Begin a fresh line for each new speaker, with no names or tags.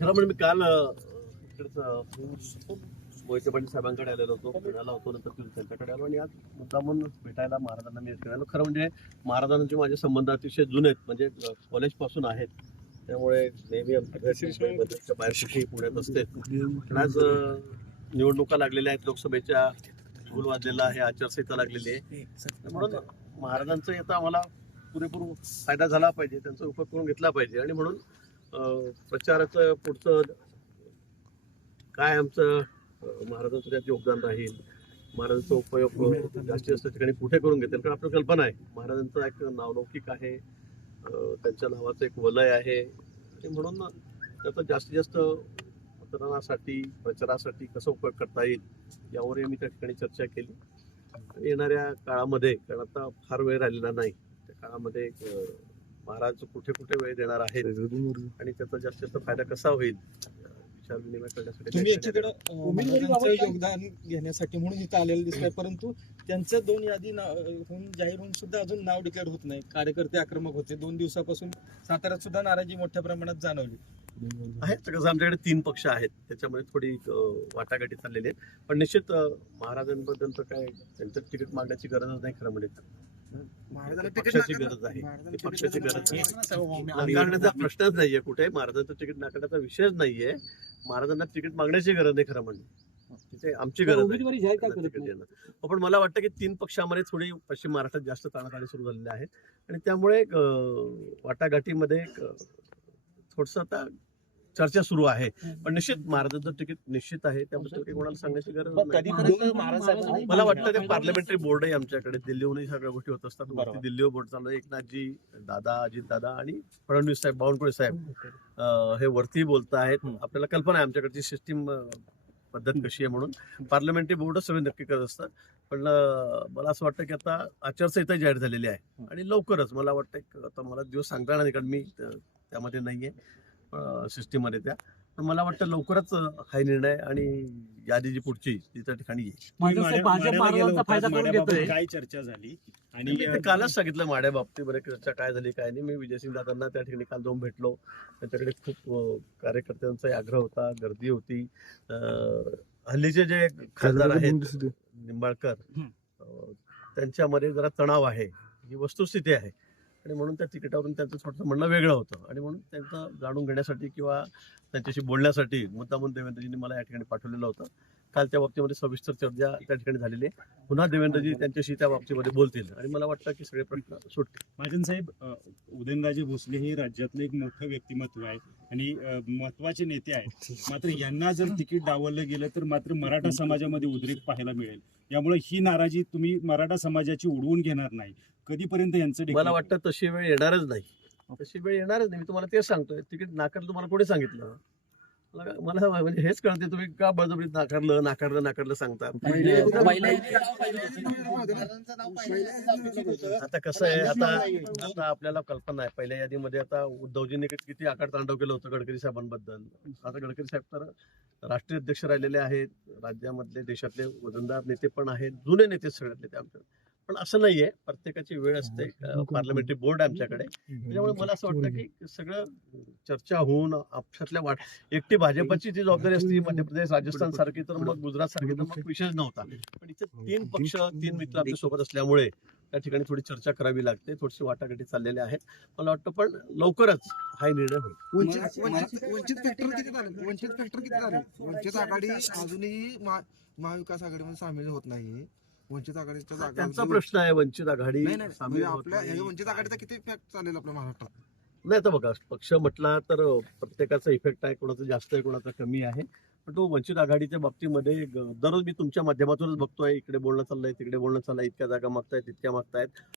खरं म्हणजे मी काल मोहिते पाटील साहेबांकडे आलेलो होतो. पुण्याला होतो नंतर त्यांच्याकडे आलो आणि आज मुद्दामून भेटायला महाराजांना मी आलो. खरं म्हणजे महाराजांचे माझे संबंध अतिशय जुने आहेत. म्हणजे कॉलेजपासून आहेत. त्यामुळे नेहमी आमच्या मदतच्या बाहेर पुण्यात असते आज निवडणुका लागलेल्या आहेत. लोकसभेच्या ढोल वाजलेला आहे. आचारसंहिता लागलेली आहे. म्हणून महाराजांचा आता आम्हाला पुरेपूर फायदा झाला पाहिजे. त्यांचा उपयोग करून घेतला पाहिजे. आणि म्हणून प्रचाराचं पुढचं काय आमचं महाराजांचं त्यात योगदान राहील महाराजांचा उपयोग जास्तीत जास्त ठिकाणी कुठे करून घेतील. कारण आपली कल्पना आहे महाराजांचं एक नावलौकिक आहे त्यांच्या नावाचं एक वलय आहे. म्हणून त्याचा जास्तीत जास्त मतदानासाठी प्रचारासाठी कसा उपयोग करता येईल यावरही मी त्या ठिकाणी चर्चा केली. येणाऱ्या काळामध्ये कारण आता फार वेळ राहिलेला नाही त्या काळामध्ये महाराज कुठे कुठे वेळ देणार आहेत आणि त्याचा जास्तीत जास्त फायदा कसा होईल? विचार
विनिमय करण्यासाठी योगदान घेण्यासाठी म्हणून इथं आलेलं दिसतंय परंतु त्यांचं दोन यादी ना- होऊन जाहीर होऊन सुद्धा अजून नाव डिक्लेअर होत नाही. कार्यकर्ते आक्रमक होते. दोन दिवसापासून साताऱ्यात सुद्धा नाराजी मोठ्या प्रमाणात जाणवली.
आहेत कसं आमच्याकडे तीन पक्ष आहेत. त्याच्यामध्ये थोडी वाटाघाटी चाललेली आहे पण निश्चित महाराजांबद्दल तर काय त्यांचं तिकीट मागण्याची गरजच नाही खरं म्हणजे. पक्षाची गरज आहे. गरज आहे. नाकारण्याचा प्रश्नच नाहीये कुठे. महाराजांचं तिकीट नाकारण्याचा विषयच नाहीये. महाराजांना तिकीट मागण्याची गरज नाही खरं म्हणजे. तिथे आमची गरज आहे. हो, पण मला वाटतं की तीन पक्षामध्ये थोडी पश्चिम महाराष्ट्रात जास्त ताणाताणी सुरू झालेल्या आहेत आणि त्यामुळे वाटाघाटीमध्ये थोडस आता चर्चा सुरू आहे. पण निश्चित महाराजांचं तिकीट निश्चित आहे. त्याबद्दल काही कोणाला सांगण्याची गरज नाही. मला वाटतं ते पार्लमेंटरी बोर्ड आहे आमच्याकडे दिल्लीहूनही सगळ्या गोष्टी होत असतात. दिल्लीवर बोर्ड चालू आहे. एकनाथजी दादा अजित दादा आणि फडणवीस साहेब बावनकुळे साहेब हे वरती बोलत आहेत. आपल्याला कल्पना आहे आमच्याकडची सिस्टीम पद्धत कशी आहे म्हणून. पार्लमेंटरी बोर्डच सगळे नक्की करत असतात. पण मला असं वाटतं की आता आचारसंहिता जाहीर झालेली आहे. आणि लवकरच मला वाटतं आता मला दिवस सांगता येणार नाही कारण मी त्या- त्यामध्ये नाहीये. सिस्टीममध्ये त्या. पण मला वाटतं लवकरच हा निर्णय आणि यादी जी पुढची ती त्या ठिकाणी येईल.
काय चर्चा झाली?
आणि कालच सांगितलं माड्या बाबतीत बरं चर्चा काय झाली काय नाही. मी विजयसिंग दादांना त्या ठिकाणी काल जाऊन भेटलो. त्यांच्याकडे खूप कार्यकर्त्यांचा आग्रह होता गर्दी होती. हल्लीचे जे खासदार आहेत निंबाळकर त्यांच्यामध्ये जरा तणाव आहे. ही वस्तुस्थिती आहे. आणि म्हणून त्या तिकिटावरून त्यांचं थोडंसं म्हणणं वेगळं होतं. आणि म्हणून त्यांचं जाणून घेण्यासाठी किंवा त्यांच्याशी बोलण्यासाठी मुद्दामून देवेंद्रजींनी मला या ठिकाणी पाठवलेलं होतं. काल त्या बाबतीमध्ये सविस्तर चर्चा त्या ठिकाणी झालेली आहे. पुन्हा देवेंद्रजी त्यांच्याशी त्या बाबतीमध्ये बोलतील आणि मला वाटतं की सगळे प्रश्न सुटतील.
महाजन साहेब उदयनराजे भोसले हे राज्यातलं एक मोठं व्यक्तिमत्व आहे आणि महत्त्वाचे नेते आहेत. मात्र यांना जर तिकीट डावललं गेलं तर मात्र मराठा समाजामध्ये उद्रेक पाहायला मिळेल. यामुळे ही नाराजी तुम्ही मराठा समाजाची उडवून घेणार नाही. कधीपर्यंत यांचं
मला वाटतं तशी वेळ येणारच नाही. तशी वेळ येणारच नाही. मी तुम्हाला तेच सांगतोय. तिकीट नाकारलं तुम्हाला कोणी सांगितलं? मला म्हणजे हेच कळते तुम्ही का बळजबरीत नाकारलं नाकारलं नाकारलं सांगता? आता कसं आहे आता आता आपल्याला कल्पना आहे पहिल्या यादीमध्ये आता उद्धवजींनी किती किती आकार तांडव केलं होतं गडकरी साहेबांबद्दल. आता गडकरी साहेब तर राष्ट्रीय अध्यक्ष राहिलेले आहेत राज्यामधले देशातले वजनदार नेते पण आहेत जुने नेते सगळ्यातले ते आमच्या पण असं नाहीये. प्रत्येकाची वेळ असते. पार्लमेंटरी बोर्ड आहे आमच्याकडे. त्यामुळे मला असं वाटतं की सगळं चर्चा होऊन आपशातल्या वाट एकटी भाजपची जी जबाबदारी असते मध्य प्रदेश राजस्थान सारखी तर मग गुजरात सारखी तर मग विषयच नव्हता. पण इथे तीन पक्ष तीन मित्र आपल्यासोबत असल्यामुळे त्या ठिकाणी थोडी चर्चा करावी लागते. थोडीशी वाटाघाटी चाललेल्या आहेत. मला वाटतं पण लवकरच हा निर्णय होईल.
वंचित वंचित वंचित फॅक्टर किती झाले? वंचित फॅक्टर किती झाले? वंचित आघाडी अजूनही महा- महाविकास आघाडीमध्ये सामील होत नाही वंचित आघाडीच्या
जागा त्यांचा प्रश्न आहे वंचित आघाडी
नाही नाही सामील म्हणजे होत आपल्या नाही. हे वंचित आघाडीचा किती फॅक्ट चालेल आपल्या महाराष्ट्रात?
नाही तर बघा पक्ष म्हटला तर प्रत्येकाचा इफेक्ट आहे कोणाचा जास्त आहे कोणाचा कमी आहे. पण तो वंचित आघाडीच्या बाबतीमध्ये ग- दररोज मी तुमच्या माध्यमातूनच बघतोय इकडे बोलणं चाललंय तिकडे बोलणं चाललंय इतक्या जागा मागतायत तितक्या मागतायत.